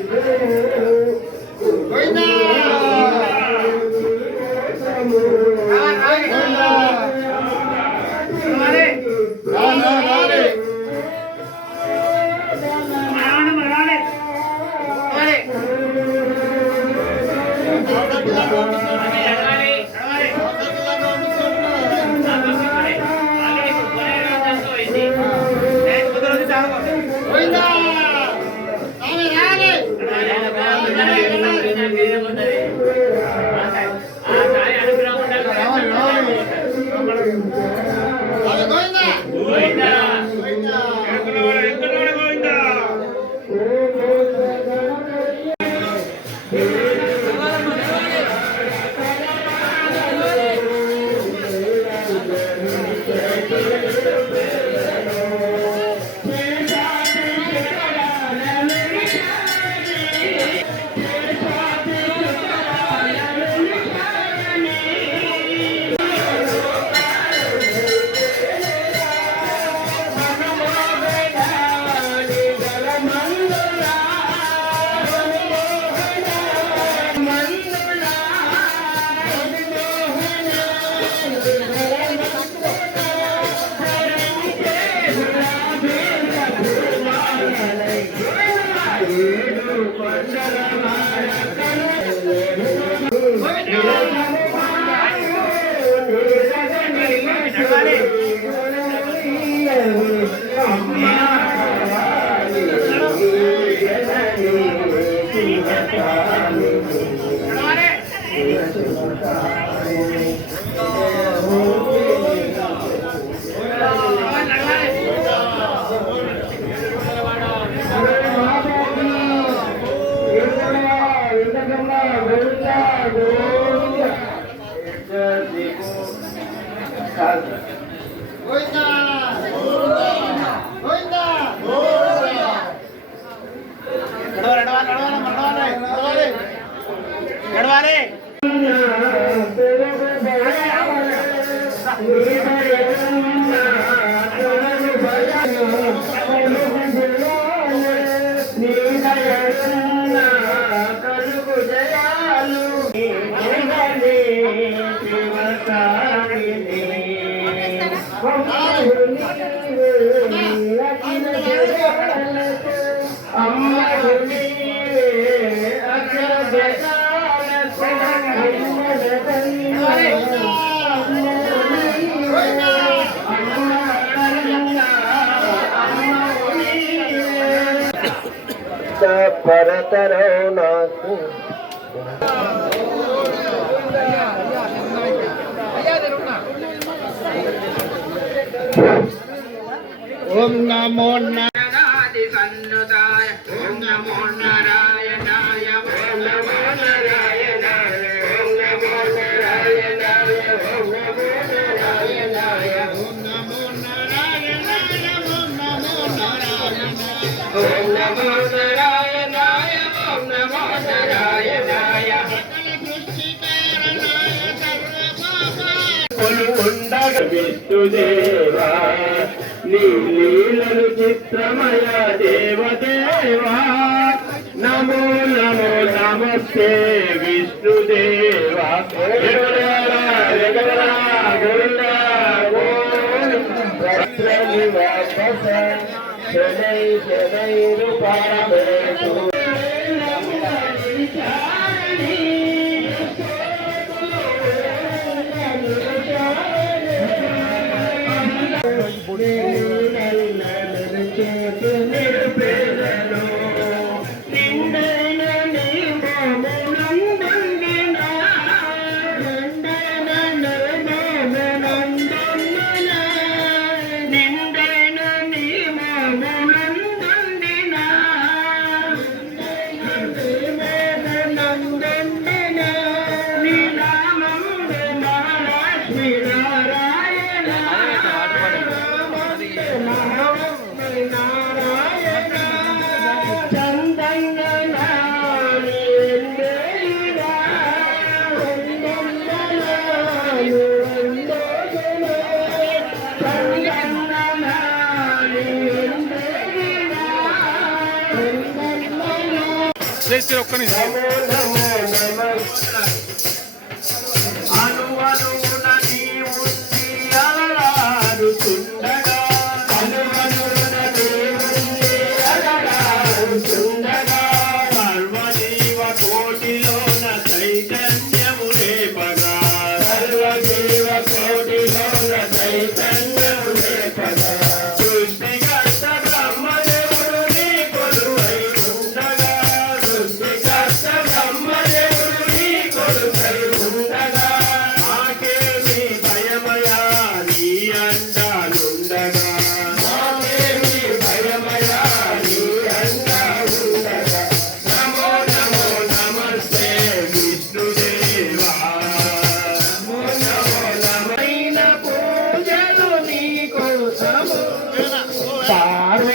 Amen. परतरो नाथ ఓం నమో నారాయణ సన్నుతాయ ఓం నమో నారాయణాయ ఓం నమో నారాయణాయ ఓం నమో నారాయణాయ ఓం నమో నారాయణాయ. ఓం నమో నారాయణాయ ఓం నమో నారాయణాయ. ఓం నమో నారాయణాయ ఓం నమో నారాయణాయ. ఉండగ జగవిష్ణుదేవా నీ లీలలు చిత్రమయ దేవదేవా. నమో నమో నమస్తే Vishnu Deva. శనై శనైరు పారమే Yeah. Vocês se organizam.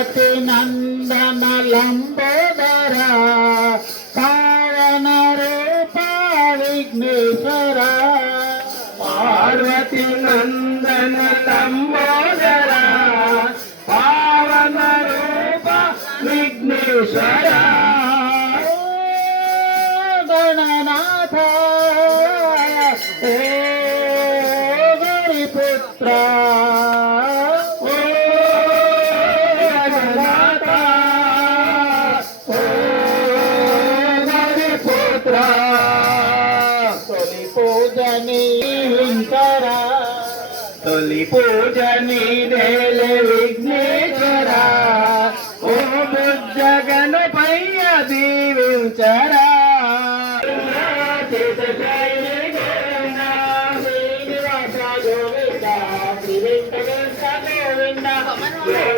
ಜಗತಿ ನಂದನ ಲಂಬೋದರ ಕಾರಣ ರೂಪ ವಿಘ್ನೇಶ್ವರ ಪಾರ್ವತಿ ನಂದನ ಲಂಬೋದರ ಪಾವನ ರೂಪ ವಿಘ್ನೇಶ್ವರ ಗಣನಾಥ పూజ నీదేలే విఘ్నేశ్వర ఓ బుజ్జగన పయ్య దీవించరా Yeah.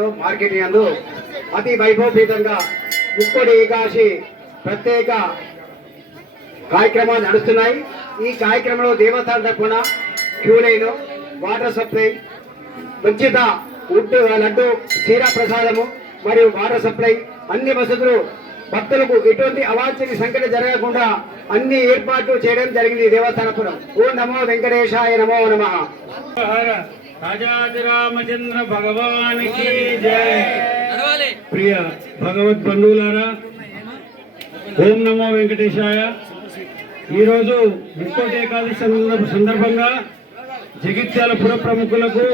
స్వామి మార్కెట్ యందు అతి వైభవపేతంగా ముక్కోడి ఏకాశి ప్రత్యేక కార్యక్రమాలు నడుస్తున్నాయి. ఈ కార్యక్రమంలో దేవస్థానం తరఫున క్యూ లైన్ వాటర్ సప్లై ఉచిత ఉడ్డు లడ్డు క్షీర ప్రసాదము మరియు వాటర్ సప్లై అన్ని వసతులు భక్తులకు ఎటువంటి అవాంఛనీయ సంఘటన జరగకుండా అన్ని ఏర్పాట్లు చేయడం జరిగింది దేవస్థానపురం ఓ నమో వెంకటేశాయ నమో నమ. రాజాదిరామచంద్ర భగవానికి జయ ప్రియ భగవద్ బంధువులారా ఓం నమో వెంకటేశాయ. ఈరోజు ముక్కోటి ఏకాదశి సందర్భ- సందర్భంగా జగిత్యాల పుర ప్రముఖులకు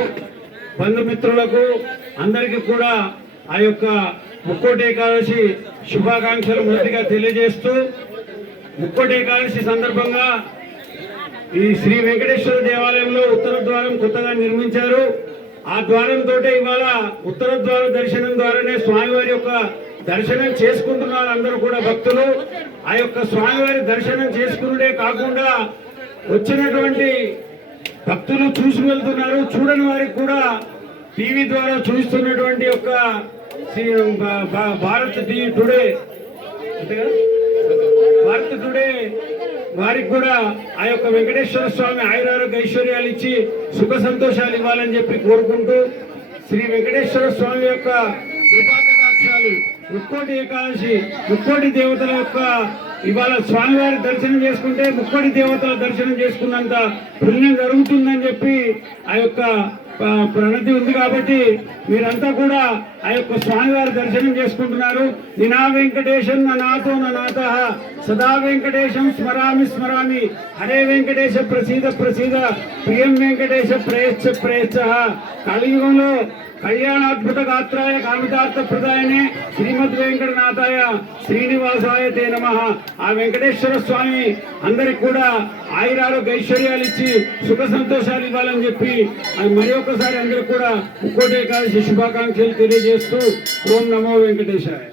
బంధుమిత్రులకు అందరికీ కూడా ఆ యొక్క ముక్కోటి ఏకాదశి శుభాకాంక్షలు మొదటిగా తెలియజేస్తూ ముక్కోటి ఏకాదశి సందర్భంగా ఈ శ్రీ వెంకటేశ్వర దేవాలయంలో ఉత్తర ద్వారం కొత్తగా నిర్మించారు. ఆ ద్వారంతో ఇవాళ ఉత్తర ద్వార దర్శనం ద్వారానే స్వామివారి యొక్క దర్శనం చేసుకుంటున్నారు అందరూ కూడా భక్తులు. ఆ యొక్క స్వామివారి దర్శనం చేసుకున్నదే కాకుండా వచ్చినటువంటి భక్తులు చూసి వెళ్తున్నారు. చూడని వారికి కూడా టీవీ ద్వారా చూస్తున్నటువంటి యొక్క Bharat TV today Bharat today వారికి కూడా ఆ యొక్క వెంకటేశ్వర స్వామి ఆయురారోగ్య ఐశ్వర్యాలు ఇచ్చి సుఖ సంతోషాలు ఇవ్వాలని చెప్పి కోరుకుంటూ శ్రీ వెంకటేశ్వర స్వామి యొక్క కృపాకటాక్షాలు ముక్కోటి ఏకాదశి ముక్కోటి దేవతల యొక్క ఇవాళ స్వామివారి దర్శనం చేసుకుంటే ముక్కోటి దేవతల దర్శనం చేసుకున్నంత పుణ్యం జరుగుతుందని చెప్పి ఆ యొక్క ప్రణతి ఉంది కాబట్టి మీరంతా కూడా ఆ యొక్క స్వామివారి దర్శనం చేసుకుంటున్నారు. నినా వెంకటేశం నాతో నా నాత సదా వెంకటేశం స్మరామి స్మరామి. హరే వెంకటేశ ప్రసీద ప్రసీద. ప్రియం వెంకటేశ ప్రయచ్చ ప్రయచ్చ కలియుగంలో కళ్యాణాద్భుత గాత్రాయ కామితార్థ ప్రదాయనే శ్రీమద్ వెంకటనాథాయ శ్రీనివాసాయ తే నమ. ఆ వెంకటేశ్వర స్వామి అందరికి కూడా ఆయురారోగ్య ఐశ్వర్యాలు ఇచ్చి సుఖ సంతోషాలు ఇవ్వాలని చెప్పి అది మరి ఒక్కసారి అందరికి కూడా ముక్కోటి ఏకాదశి శుభాకాంక్షలు తెలియజేస్తూ ఓం నమో వెంకటేశాయ.